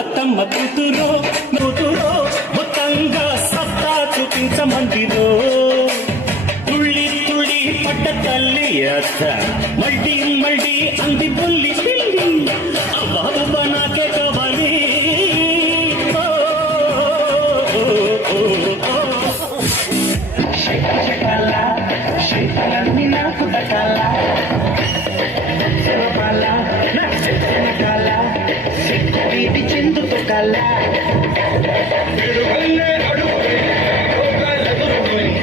అత్తమ్మ కూతురో కూతురో మొత్తంగా సత్తా చూపించమందిరో తుళ్ళి తుళ్ళి పడ్డ తల్లి అత్త మళ్ళీ మళ్ళీ అంది బుల్లి పిల్లి అవ్వ నాకే కావాలి శైతాలన్నీ నాకు తట్టాల వీటి చెందుతో కల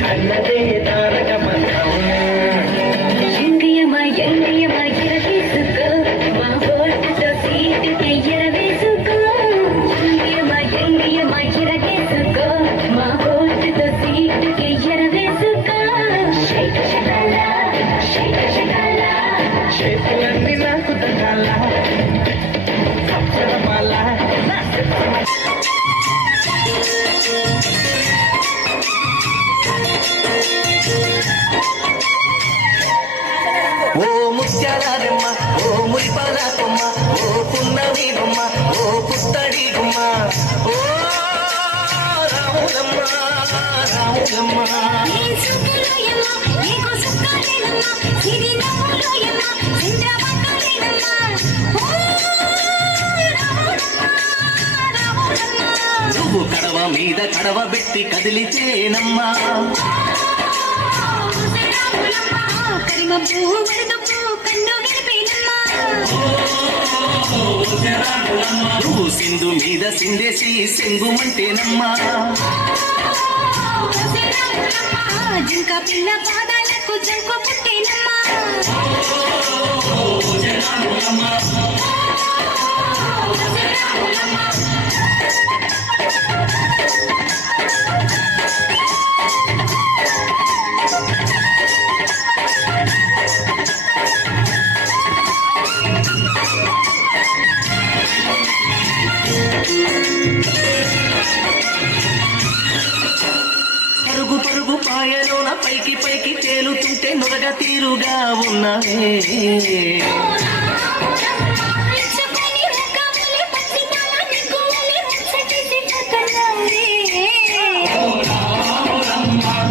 అన్నదే తారక మంత్రం ఎంగయమా ఎంగయమా ఎరవేసుకో మా బోర్డుతో సీటుకి ఎరవేసుకో ఎంగయమా ఎంగయమా ఎరవేసుకో మా బోర్డుతో సీటుకి ఎరవేసుకో శైత శకాల శైత శకాల శైతలన్నీ నాకు తగ్గాల ఓ ముత్యాలమ్మ ఓ మురిపాల కొమ్మ ఓ పున్నమి బొమ్మ ఓ పుత్తడి గుమ్మ ఓ రాములమ్మ రాములమ్మ నువ్వు కడవ మీద కడవ పెట్టి కదిలితేనమ్మా నువ్వు సింధు మీద సిందేసి సెంగుమంటేనమ్మా జింక పిల్ల పాదాలకు జంకు పుట్టేనమ్మా పరుగు పరుగు పాయలోన పైకి పైకి తేలుతుంటే నురగ తీరుగా ఉన్నవే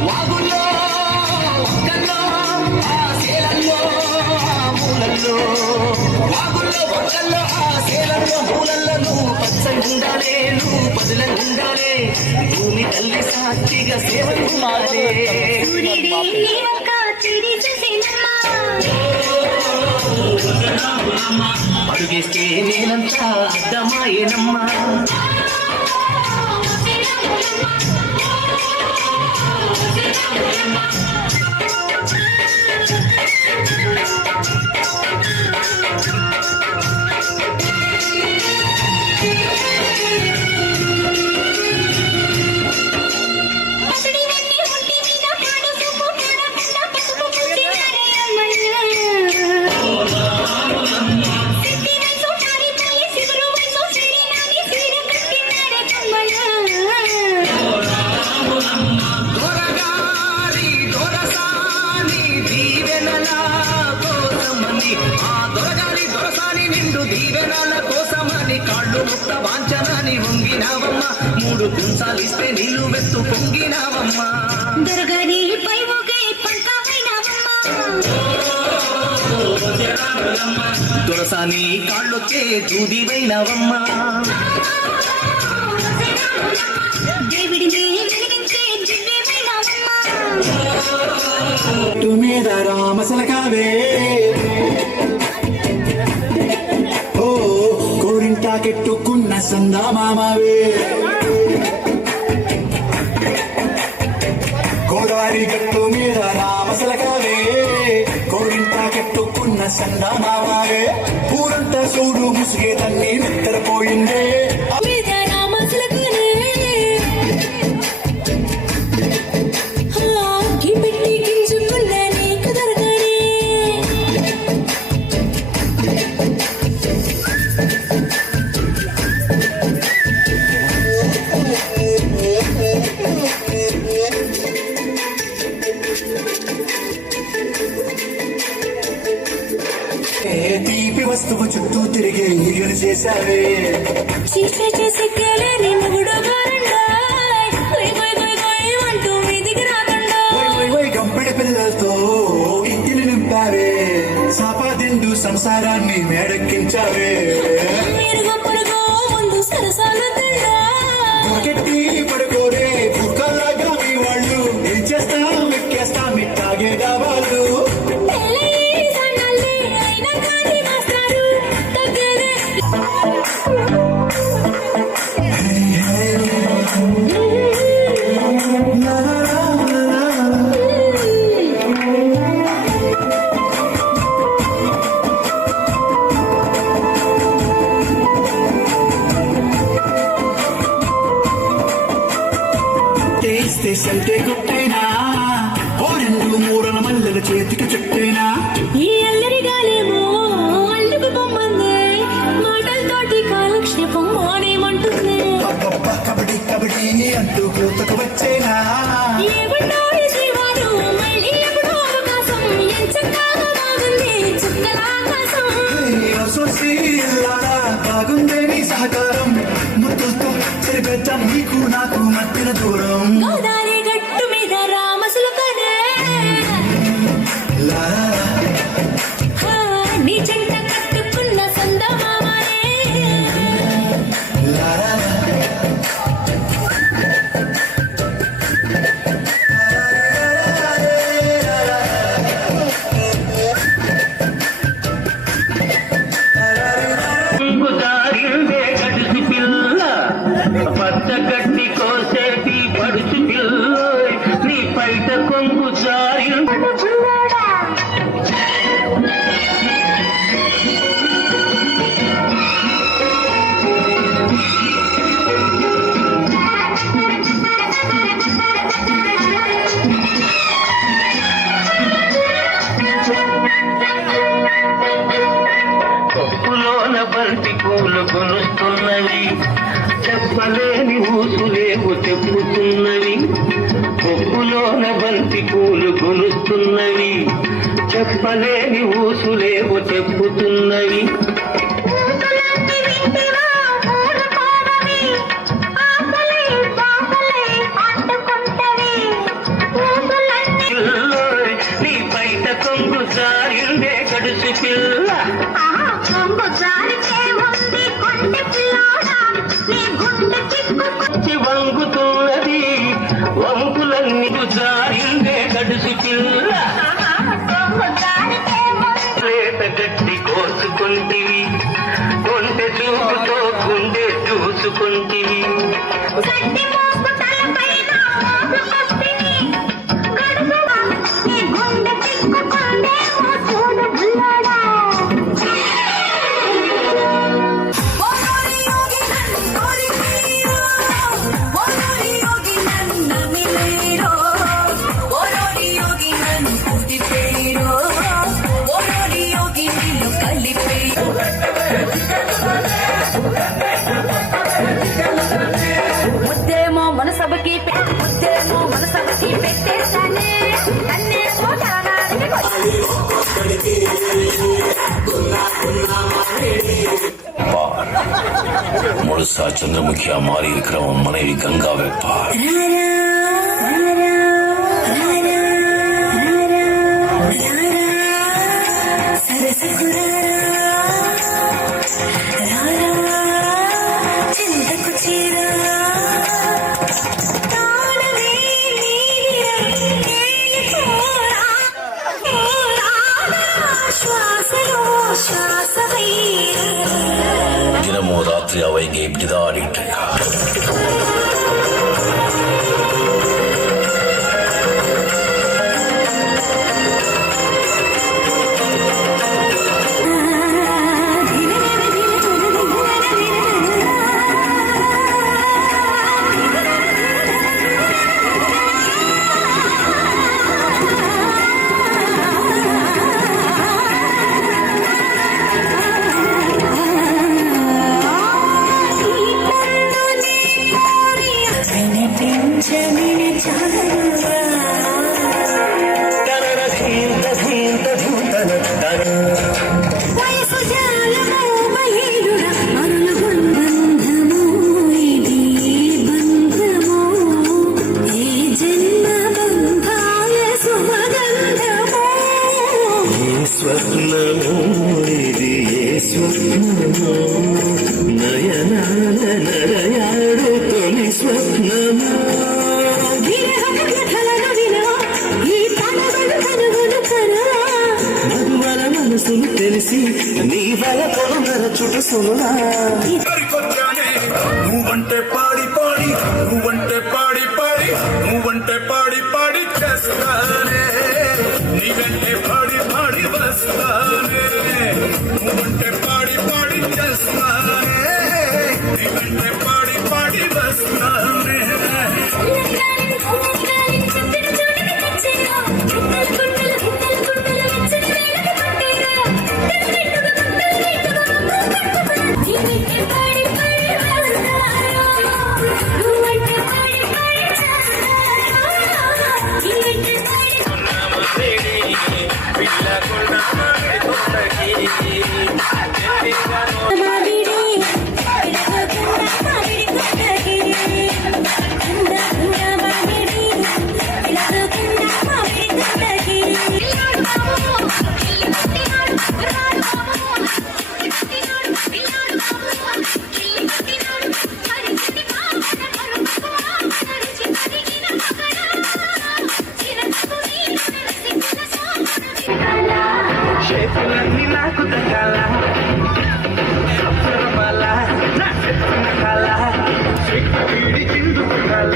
వాగుల్లో ఒక్కల్లో ఆ సేలల్లో ఆ మూలల్లో వాగుల్లో ఒక్కల్లో ఆ సేలల్లో మూలల్లో నువ్వు పచ్చగుండాలే నువ్వు పదులంగుండాలే భూమి తల్లి సాక్షిగా సేవలుండాలే అడుగేస్తే నేనంతా అర్థమాయేనమ్మా కాళ్ళు ముట్ట వాంచనాని వంగినావమ్మ మూడు కుంసాలిస్తే నీళ్లు వెత్తు పొంగినావమ్మ దొరగారి పై ఒకే పంటమైనావమ్మ దొరసాని కాళ్ళొచ్చే దూదివైనావమ్మ దేవుడిని వెలిగించే దివ్యమైనావమ్మ మీద రామసలకావే గోరింటాకెట్టుకున్న సందామామవే గోదావరి గట్టు మీద రామసలకావే గోరింటాకెట్టుకున్న సందామామవే ఊరంతా చూడు ముసిగేదన్నీ నిద్రపోయిందే మీద రామసులకునే గిపెట్టి గింజుకున్న నీకు దొరకనే తీపి వస్తువు చుట్టూ తిరిగే ఈగలు చేశావే చేసి కేలేని మొగుడు గారండాయ్ గొయ్ గొయ్ గొయ్ గొయ్ అంటూ మీదికి రాకుండా వై గంపెడి పిల్లలతో ఇంటిని నింపావే సాపాదిండు సంసారాన్ని మేడెక్కించావే మెరుగు పొరుగు ముందు సరసాలు తిండా గట్టి పడుకోరే బుక్కల్లాగా మీ వాళ్ళు ఏం చేస్తాం ఎక్కేస్తాం ఇట్టాగే వాళ్ళు పెళ్ళయి సన్నాళ్ళే అయినా కానీ మాస్టారు తగ్గదే టేస్తే సంటే కొట్టైనా ఓ రెండు మూరల మల్లెల చేతికి చుట్టైనా ఈ అల్లరి గాలేమో అల్లుకు పొమ్మంది మాటలతోటి కాలక్షేపం మానేమంటుంది అబ్బబ్బా కబడ్డీ కబడ్డీ అంటూ కూతకు వచ్చేనా ఏమంటో ఈ జీవాలు మళ్ళీ ఎప్పుడో అవకాశం ఎంచక్కా బాగుంది చుక్కల ఆకాశం సోసి ఇల్లారా బాగుందే నీ సహకారం ముద్దులతో సరిపెట్టాం నీకు నాకు మధ్యన దూరం గోదావరి గట్టు మీద రామసులకనే నీ చెంట కట్టుకున్న సందమామనే దారిందే గడిసి పిల్ల పచ్చగడ్డి కోసేటి పడుచు పిల్ల నీ పైట కొంగు జారి పప్పులోన బంతి పూలు కొనుస్తున్నవి చెప్పలేని ఊసులేవు చెప్పుతున్నవి పప్పులోన బంతి పూలు కొనుస్తున్నవి చెప్పలేని ఊసులేవు చెప్పుతున్నవి పిల్లోయ్, నీ బయట కొంగు జారిందే గడుసు పిల్ల వచ్చి వంగుతున్నది వంకులన్నీ జారిందే గడుసు పిల్ల లేత గట్టి కోసుకుంటివి కొంటె చూపుతో గుండె చూసుకుంటివి ముద్దేమో మనసభకి ముద్దేమో మనసభకి పెట్టేశానే నన్నేమో తలనాడికి முழுசா சந்திரமுகியா மாறி இருக்கிறவன் மனைவி கங்கா வைப்பா ராத்திரி அவ இங்க இப்படிதான் ஆடிட்டு இருக்கா. స్వప్నము ఇది ఏ స్వప్నము నయనాల నడయాడు తొలి స్వప్నము మధువల మనసును తెలిసి నీ వల పొలమర చుట్టు సుమా కొచ్చానే నువ్వంటే పాడి పాడి నువ్వంటే పాడి పాడి నువ్వంటే పాడి పాడి చేస్తానే నీకంటే పాడి పాడి వస్తానే నువ్వంటే పాడి పాడి చేస్తానే నీకంటే పాడి పాడి వస్తానే చేతులన్నీ నాకు తగ్గాల బల నా చెట్టున కల చెట్టు వీడి చిందుకు కల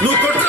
నువ్వు